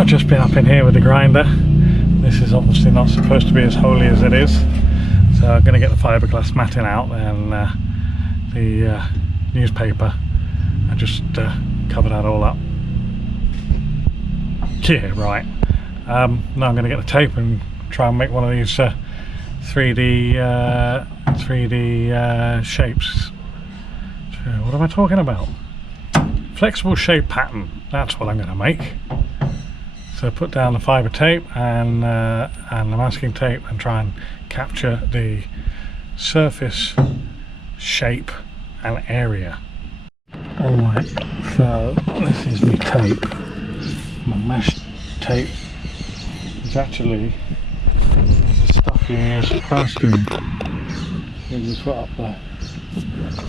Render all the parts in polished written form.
I've just been up in here with the grinder. This is obviously not supposed to be as holy as it is, so I'm going to get the fiberglass matting out and the newspaper and just cover that all up. Yeah, right. Now I'm going to get the tape and try and make one of these 3D shapes. So what am I talking about? Flexible shape pattern. That's what I'm going to make. So put down the fibre tape and the masking tape and try and capture the surface shape and area. Alright, so this is my tape. My mesh tape is actually the stuff you use for plastering. You just put up the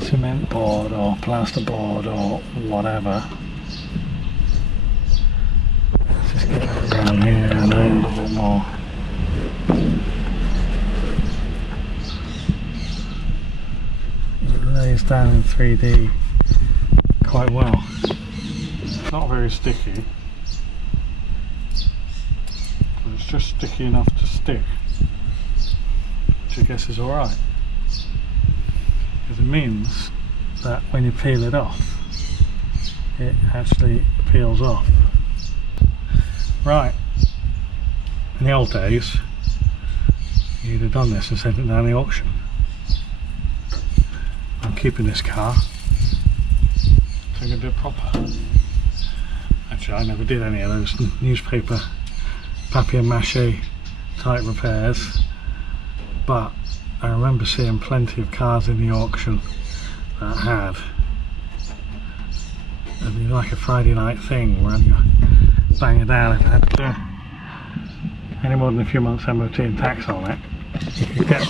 cement board or plaster board or whatever. Let's just get it down here and a little bit more. It lays down in 3D quite well. It's not very sticky, but it's just sticky enough to stick, which I guess is alright. Because it means that when you peel it off, it actually peels off. Right, in the old days, you'd have done this and sent it down the auction. I'm keeping this car, so I'm going to do it proper. Actually, I never did any of those newspaper papier-mâché type repairs, but I remember seeing plenty of cars in the auction that had. It'd be like a Friday night thing where you bang it down. If it had to any more than a few months MOT and tax on it, you could get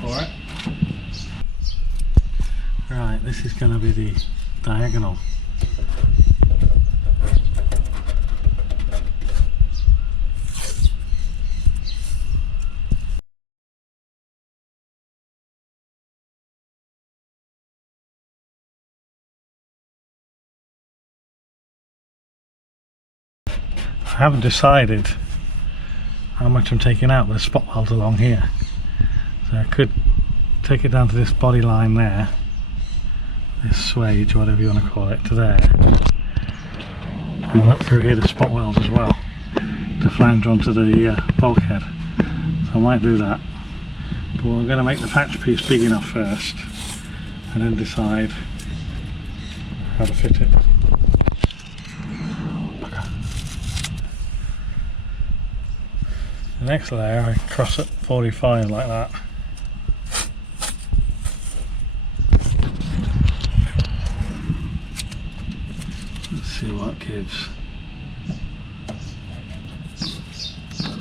for it. Right, this is going to be the diagonal. I haven't decided how much I'm taking out with the spot weld along here, so I could take it down to this body line there, this swage, whatever you want to call it, to there, and up through here the spot weld as well to flange onto the bulkhead. So I might do that, but we're going to make the patch piece big enough first and then decide how to fit it. The next layer I cross at 45 like that. Let's see what it gives.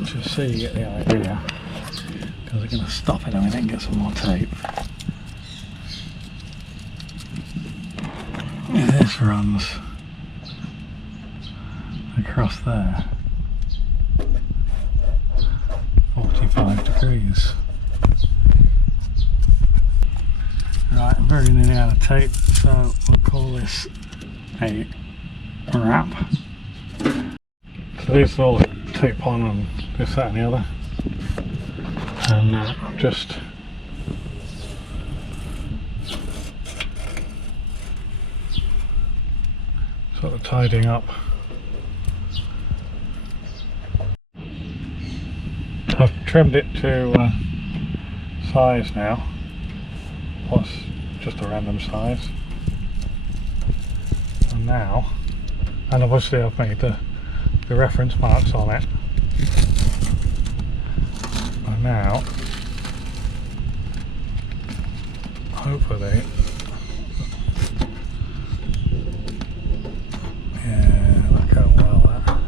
Just so you get the idea, because we're going to stop it and then get some more tape. This runs across there. 45 degrees. Right, I'm very nearly out of tape, so we'll call this a wrap. So these are all the tape on and this, that and the other. And I'm just sort of tidying up. I've trimmed it to size now. What's just a random size. And now, and obviously I've made the reference marks on it. And now, hopefully, yeah, look how well that.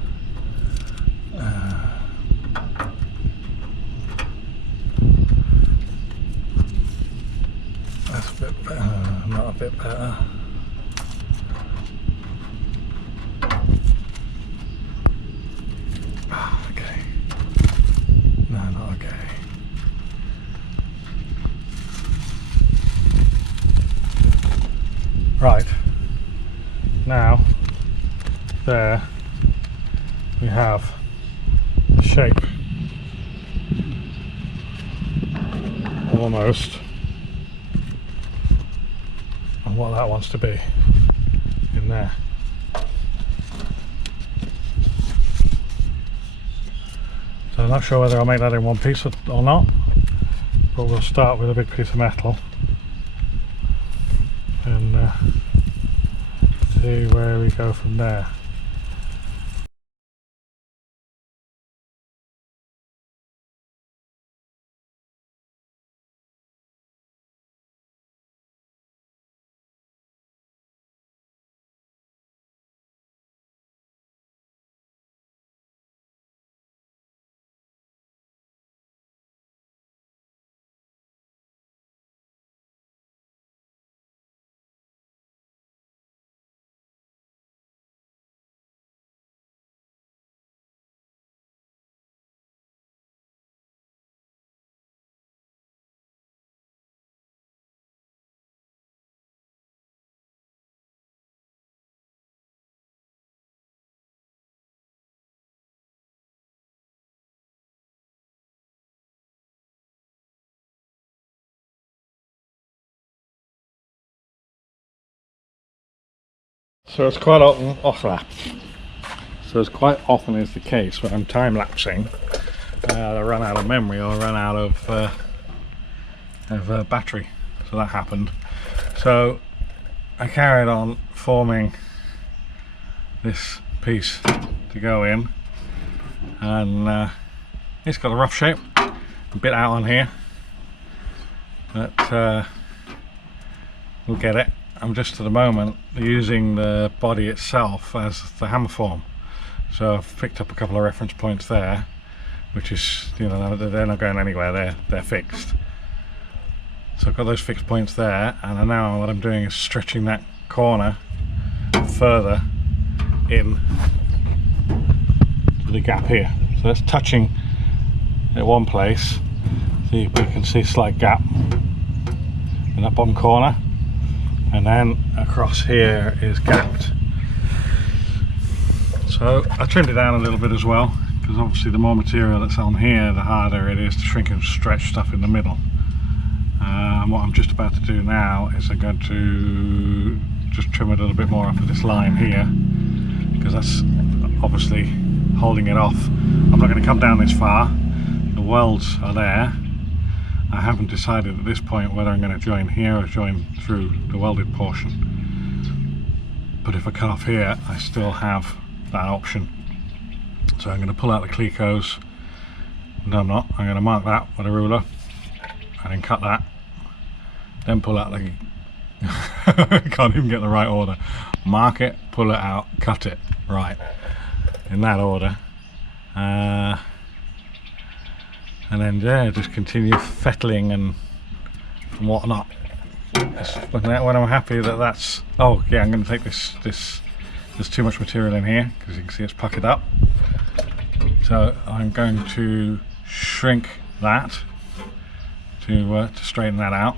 That's a bit better, not a bit better. Okay. No, not okay. Right. Now, there we have the shape almost and what that wants to be in there. So I'm not sure whether I'll make that in one piece or not, but we'll start with a big piece of metal and see where we go from there. So it's quite often is the case when I'm time lapsing, I run out of memory or run out of battery. So that happened. So I carried on forming this piece to go in, and it's got a rough shape, a bit out on here, but we'll get it. I'm just at the moment using the body itself as the hammer form, so I've picked up a couple of reference points there, which is, you know, they're not going anywhere, they're fixed. So I've got those fixed points there, and now what I'm doing is stretching that corner further in to the gap here. So that's touching at one place, so you can see a slight gap in that bottom corner, and then across here is gapped. So I trimmed it down a little bit as well, because obviously the more material that's on here, the harder it is to shrink and stretch stuff in the middle. What I'm just about to do now is I'm going to just trim a little bit more off of this line here, because that's obviously holding it off. I'm not going to come down this far, the welds are there. I haven't decided at this point whether I'm going to join here or join through the welded portion, but if I cut off here I still have that option. So I'm going to pull out the clecos. No, I'm not. I'm going to mark that with a ruler and then cut that, then pull out the I can't even get the right order. Mark it, pull it out, cut it, right, in that order, and then yeah, just continue fettling and whatnot. When I'm happy that that's, oh yeah, I'm going to take this there's too much material in here because you can see it's puckered up, so I'm going to shrink that to straighten that out.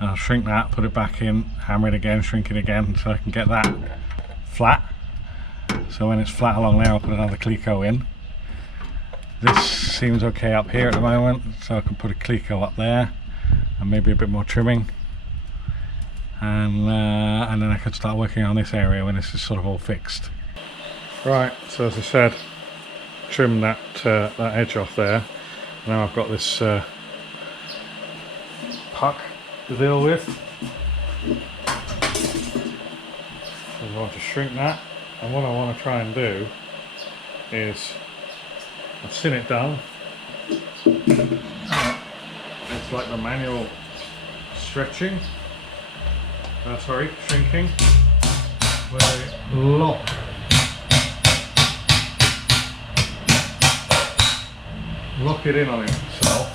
I'll shrink that, put it back in, hammer it again, shrink it again, so I can get that flat. So when it's flat along there, I'll put another cleco in. This seems okay up here at the moment, so I can put a cleco up there and maybe a bit more trimming, and then I can start working on this area when this is sort of all fixed. Right, so as I said, trim that edge off there. Now I've got this puck to deal with. So I want to shrink that, and what I want to try and do is, I've seen it done. It's like the manual stretching, shrinking, where it lock it in on itself.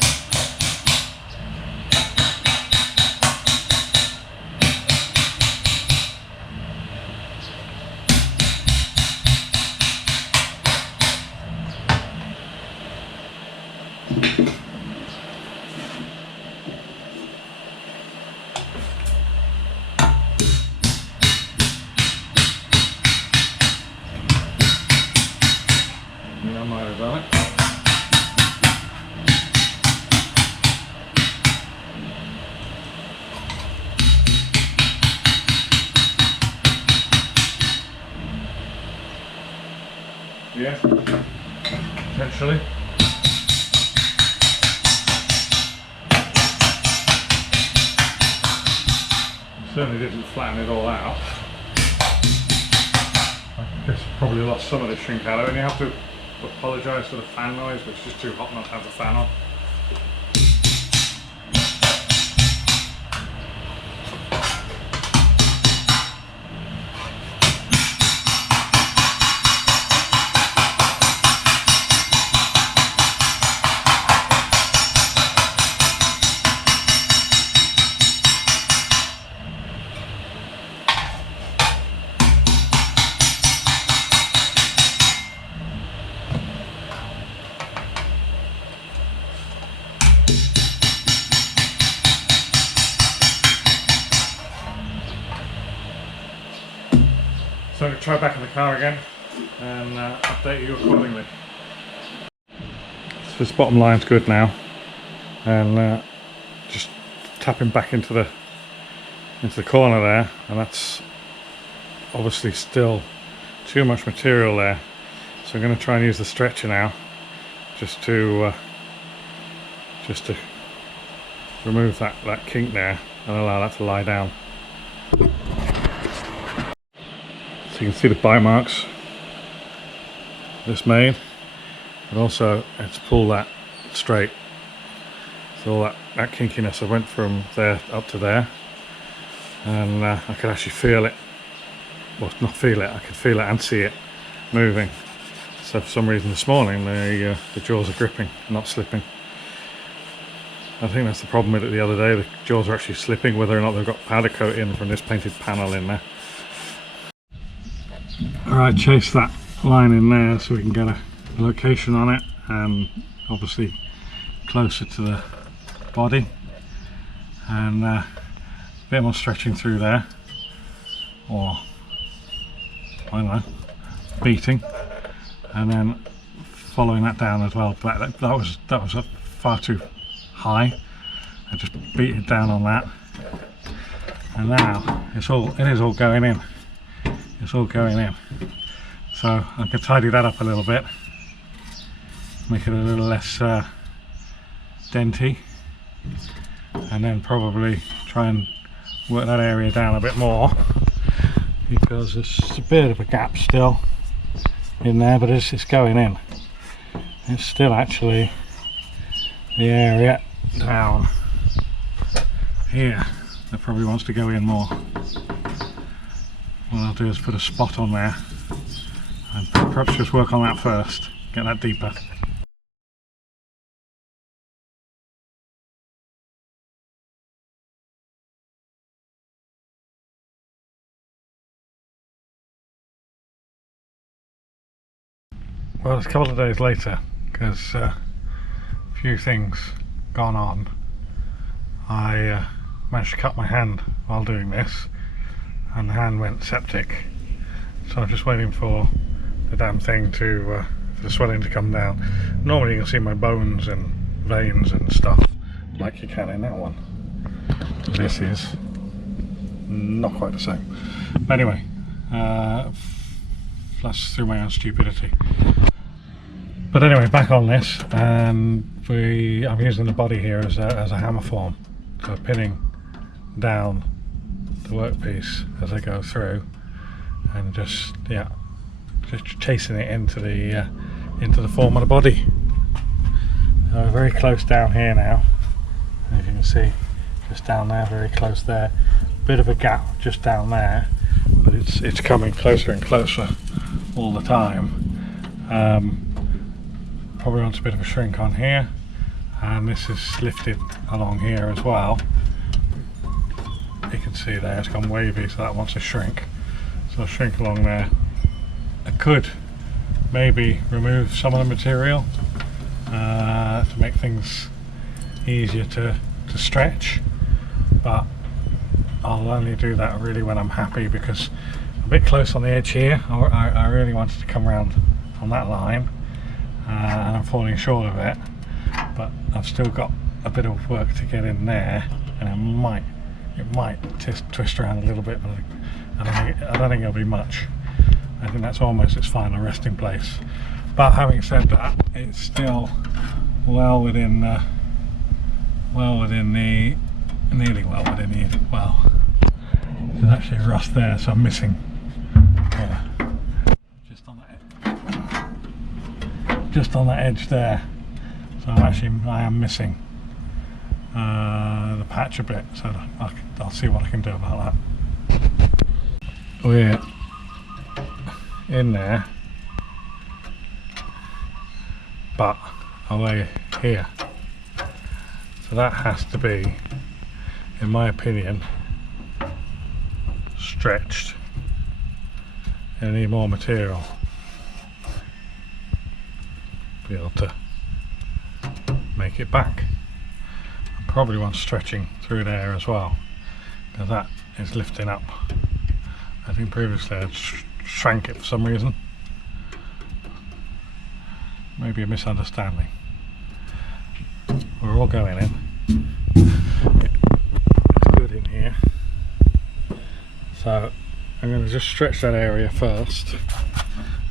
I might have done it. Yeah, potentially. Certainly didn't flatten it all out. I guess probably lost some of the shrink out of it, and you have to apologise for the fan noise, but it's just too hot not to have the fan on. So I'm going to try back in the car again and update you accordingly. So this bottom line's good now, and just tapping back into the corner there, and that's obviously still too much material there. So I'm going to try and use the stretcher now, just to remove that kink there and allow that to lie down. So you can see the bite marks this made, but also it's pulled that straight. So all that kinkiness, I went from there up to there, and I could actually feel it. Well, not feel it, I could feel it and see it moving. So for some reason this morning the jaws are gripping, not slipping. I think that's the problem with it the other day. The jaws are actually slipping, whether or not they've got powder coat in from this painted panel in there. Alright, chase that line in there so we can get a location on it, and obviously closer to the body, and a bit more stretching through there, or I don't know, beating, and then following that down as well. That was far too high. I just beat it down on that, and now it is all going in. It's all going in. So I can tidy that up a little bit, make it a little less denty, and then probably try and work that area down a bit more, because there's a bit of a gap still in there, but it's going in. It's still actually the area down here that probably wants to go in more. What I'll do is put a spot on there and perhaps just work on that first, get that deeper. Well, it's a couple of days later, because a few things gone on. I managed to cut my hand while doing this, and the hand went septic. So I'm just waiting for the damn thing for the swelling to come down. Normally you can see my bones and veins and stuff like you can in that one. This is not quite the same. But anyway, that's through my own stupidity. But anyway, back on this, and I'm using the body here as a hammer form, so pinning down the workpiece as I go through, and just chasing it into the form of the body. We're very close down here now, as you can see, just down there, very close there. Bit of a gap just down there, but it's coming closer and closer all the time. Probably wants a bit of a shrink on here, and this is lifted along here as well. You can see there it's gone wavy, so that wants to shrink. So I'll shrink along there. I could maybe remove some of the material to make things easier to stretch, but I'll only do that really when I'm happy, because I'm a bit close on the edge here. I really wanted to come around on that line, and I'm falling short of it, but I've still got a bit of work to get in there, and it might twist around a little bit, but I don't think it'll be much. I think that's almost its final resting place. But having said that, it's still nearly well within the well. There's actually rust there, so I'm missing. Yeah, just on that edge there. So I am missing the patch a bit. So I'll see what I can do about that. We're in there, but away here. So that has to be, in my opinion, stretched. I need more material to be able to make it back. I probably want stretching through there as well, because that is lifting up. I think previously I'd shrank it for some reason. Maybe a misunderstanding. We're all going in. It's good in here. So I'm going to just stretch that area first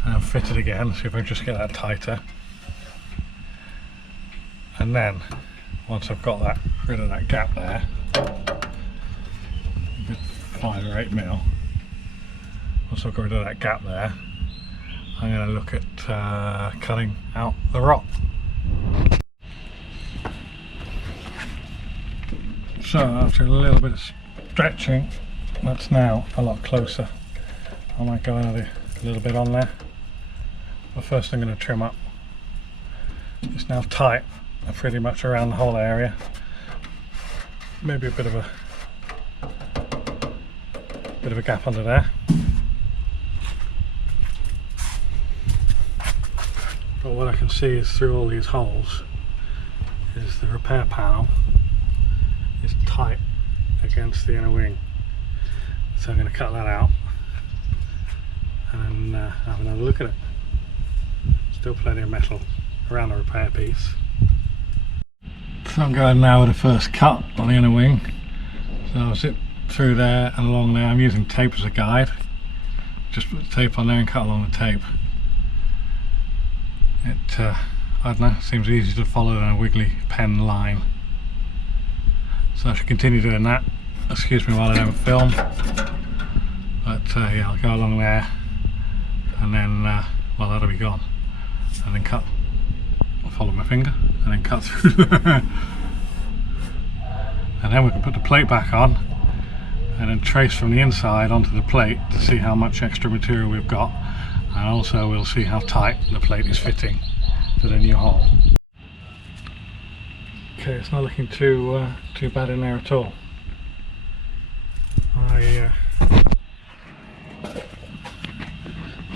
and fit it again, see if I can just get that tighter. And then once I've got rid of that gap there, a bit 5 or 8 mil. Once I've got rid of that gap there, I'm going to look at cutting out the rot. So after a little bit of stretching, that's now a lot closer. I might go another little bit on there. But first I'm going to trim up. It's now tight pretty much around the whole area. Maybe a bit of a gap under there. But what I can see is through all these holes is the repair panel is tight against the inner wing. So I'm going to cut that out and have another look at it. Still plenty of metal around the repair piece. So I'm going now with the first cut on the inner wing. So I'll zip through there and along there. I'm using tape as a guide. Just put the tape on there and cut along the tape. It, I don't know, seems easy to follow than a wiggly pen line. So I should continue doing that. Excuse me while I don't film. But yeah, I'll go along there and then, well, that'll be gone. And then cut, I'll follow my finger and then cut through there. And then we can put the plate back on and then trace from the inside onto the plate to see how much extra material we've got. And also we'll see how tight the plate is fitting to the new hole. Okay, it's not looking too bad in there at all.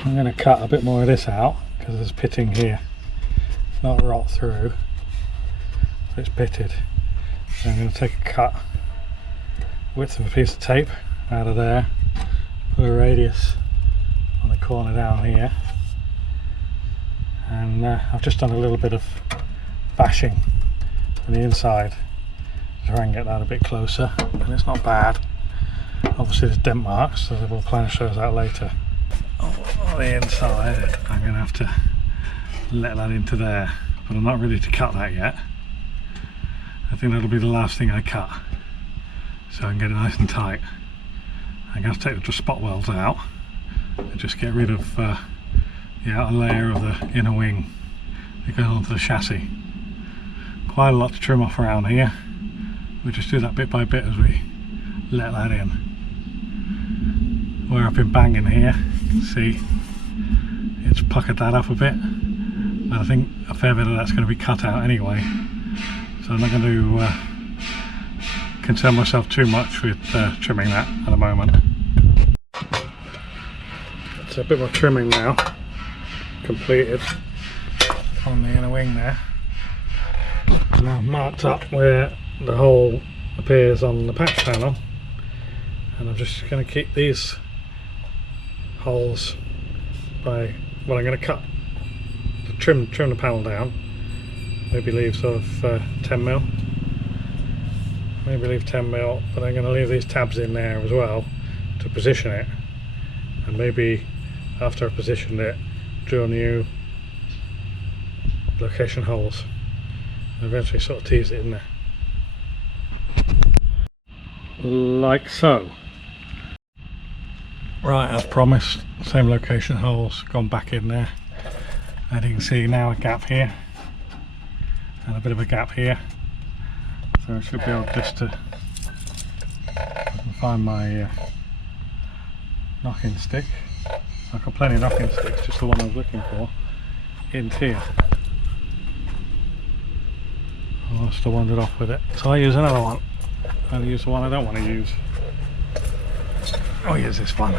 I'm going to cut a bit more of this out because there's pitting here. It's not rot through, but it's pitted. So I'm going to take a cut, width of a piece of tape out of there, put a radius on the corner down here, and I've just done a little bit of bashing on the inside to try and get that a bit closer, and it's not bad. Obviously there's dent marks, so we'll plan to show those out later. On the inside I'm going to have to let that into there, but I'm not ready to cut that yet. I think that'll be the last thing I cut, so I can get it nice and tight. I'm going to take the spot welds out and just get rid of the outer layer of the inner wing that goes onto the chassis. Quite a lot to trim off around here. We'll just do that bit by bit as we let that in. Where I've been banging here, you can see it's puckered that up a bit, but I think a fair bit of that's going to be cut out anyway, so I'm not going to concern myself too much with trimming that at the moment. So a bit more trimming now completed on the inner wing there. Now I've marked up where the hole appears on the patch panel, and I'm just going to keep these holes by what I'm going to cut the trim the panel down. Maybe leave sort of 10 mil. Maybe leave 10 mil, but I'm going to leave these tabs in there as well to position it. And maybe after I've positioned it, drill new location holes. And eventually sort of tease it in there. Like so. Right, as promised, same location holes gone back in there. And you can see now a gap here and a bit of a gap here, so I should be able just to find my knocking stick. I've got plenty of knocking sticks, just the one I was looking for, in here. I must have wandered off with it, so I use another one. I'll use the one I don't want to use. I'll use this one.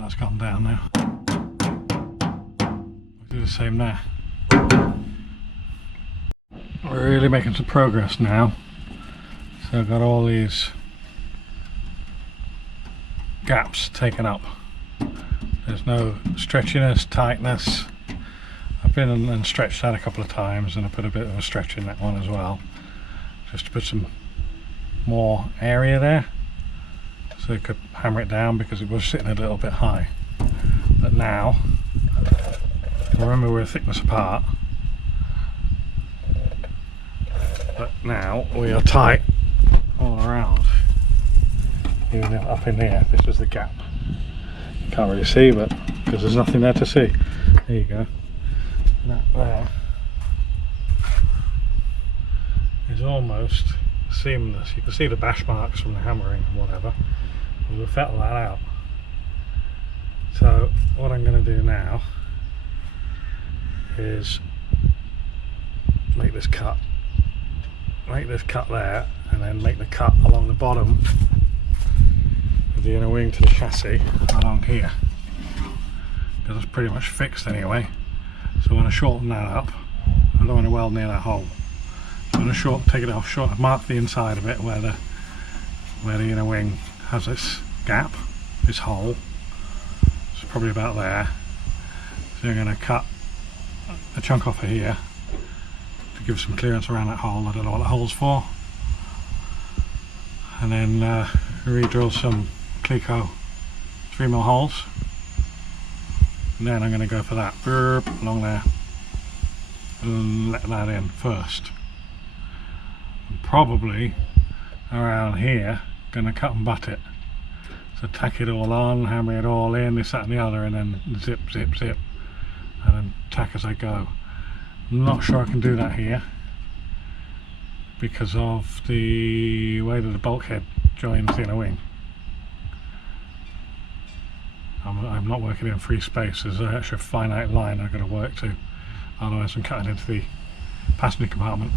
That's gone down now. We'll do the same there. We're really making some progress now. So I've got all these gaps taken up. There's no stretchiness, tightness. I've been and stretched that a couple of times, and I put a bit of a stretch in that one as well, just to put some more area there, so you could hammer it down, because it was sitting a little bit high. But now, remember we're a thickness apart, but now we are tight all around. Even up in here, this was the gap. You can't really see, but because there's nothing there to see. There you go. That there is almost seamless. You can see the bash marks from the hammering and whatever. We'll fettle that out. So what I'm going to do now is make this cut there, and then make the cut along the bottom of the inner wing to the chassis along here, because it's pretty much fixed anyway. So I want to shorten that up. I don't want to weld near that hole. So I'm going to take it off short, mark the inside of it where the inner wing has this gap, this hole. It's probably about there. So I'm going to cut a chunk off of here to give some clearance around that hole. I don't know what the hole's for. And then re-drill some Cleco 3mm holes. And then I'm going to go for that along there and let that in first. And probably around here, going to cut and butt it. So tack it all on, hammer it all in, this, that and the other, and then zip, zip, zip, and then tack as I go. I'm not sure I can do that here because of the way that the bulkhead joins the inner wing. I'm not working in free space. There's actually a finite line I've got to work to, otherwise I'm cutting into the passenger compartment.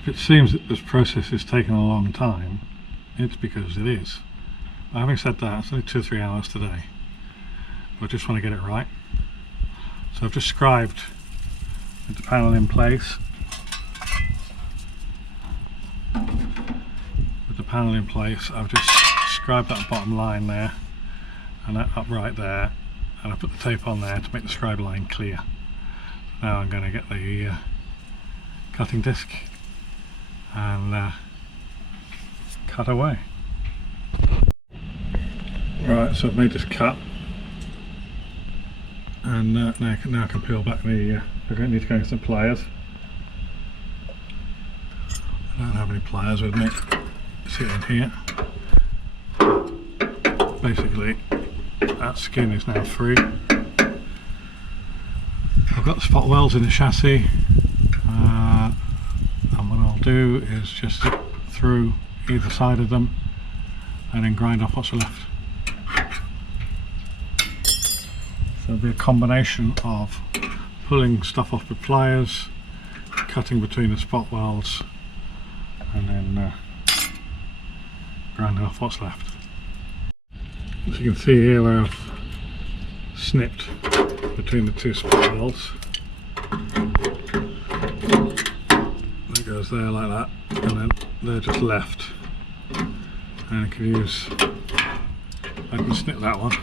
If it seems that this process is taking a long time, it's because it is. But having said that, it's only 2 or 3 hours today, but I just want to get it right. So I've just scribed with the panel in place. I've just scribed that bottom line there and that up right there, and I put the tape on there to make the scribe line clear. Now I'm going to get the cutting disc and cut away. Right, so I've made this cut, and now I can peel back the I need to go get some pliers. I don't have any pliers with me. See it in here. Basically that skin is now free. I've got the spot welds in the chassis, and what I'll do is just zip through either side of them and then grind off what's left. So So it'll be a combination of pulling stuff off with pliers, cutting between the spot welds, and then grinding off what's left. As you can see here, where I've snipped between the two spot welds. That goes there like that, and then they're just left. And I can use, I can snip that one,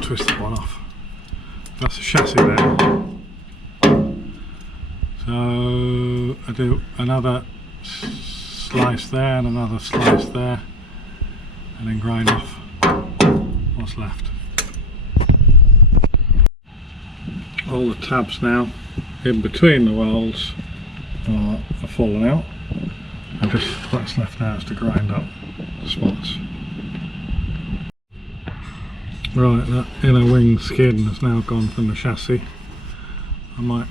twist that one off. That's the chassis there. So I do another slice there and another slice there, and then grind off what's left. All the tabs now in between the welds are falling out, and just what's left now is to grind up the spots. Right, that inner wing skin has now gone from the chassis. I might,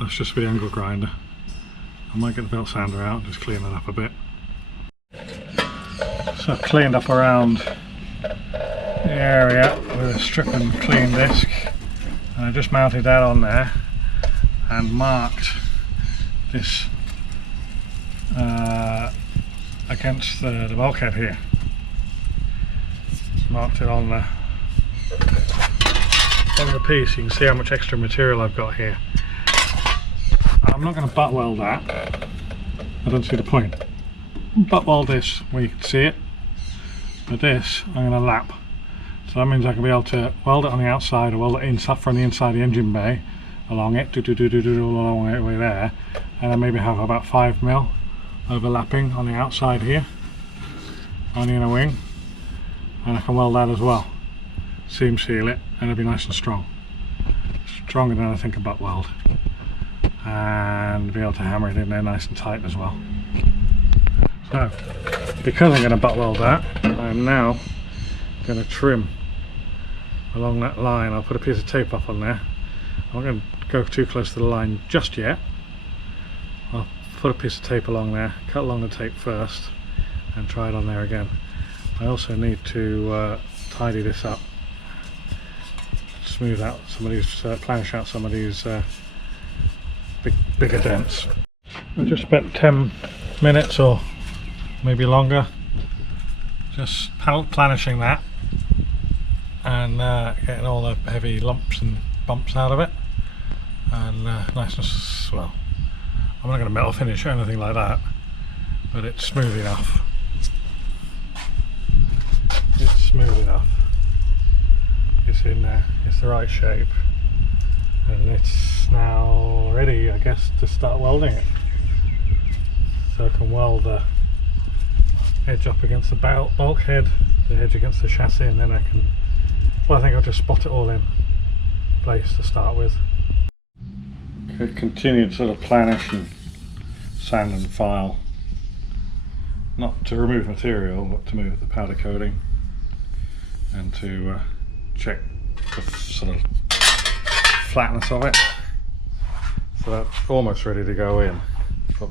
that's just with the angle grinder. I might get the belt sander out and just clean it up a bit. So I've cleaned up around the area with a strip and clean disc, and I just mounted that on there and marked this against the bulkhead here. Marked it on the piece. You can see how much extra material I've got here. I'm not going to butt weld that. I don't see the point. Butt weld this where you can see it, but this I'm going to lap. So that means I can be able to weld it on the outside, or weld it inside from the inside of the engine bay along it, along the way there, and then maybe have about 5mm overlapping on the outside here on the inner wing, and I can weld that as well. Seam seal it, and it'll be nice and strong, stronger than I think a butt weld, and be able to hammer it in there nice and tight as well. So because I'm going to butt weld that, I'm now going to trim along that line. I'll put a piece of tape up on there. I'm not going to go too close to the line just yet. I'll put a piece of tape along there, cut along the tape first, and try it on there again. I also need to tidy this up, smooth out some of these, planish out some of these bigger dents. I just spent 10 minutes or maybe longer just planishing that and getting all the heavy lumps and bumps out of it, and nice and well, I'm not going to metal finish or anything like that, but it's smooth enough. It's smooth enough. It's in there, it's the right shape, and it's now ready, I guess, to start welding it. So I can weld the edge up against the bulkhead, the edge against the chassis, and then I can, well, I think I'll just spot it all in place to start with. Okay, continued sort of planish and sand and file, not to remove material but to move the powder coating, and to check the sort of flatness of it. So that's almost ready to go in.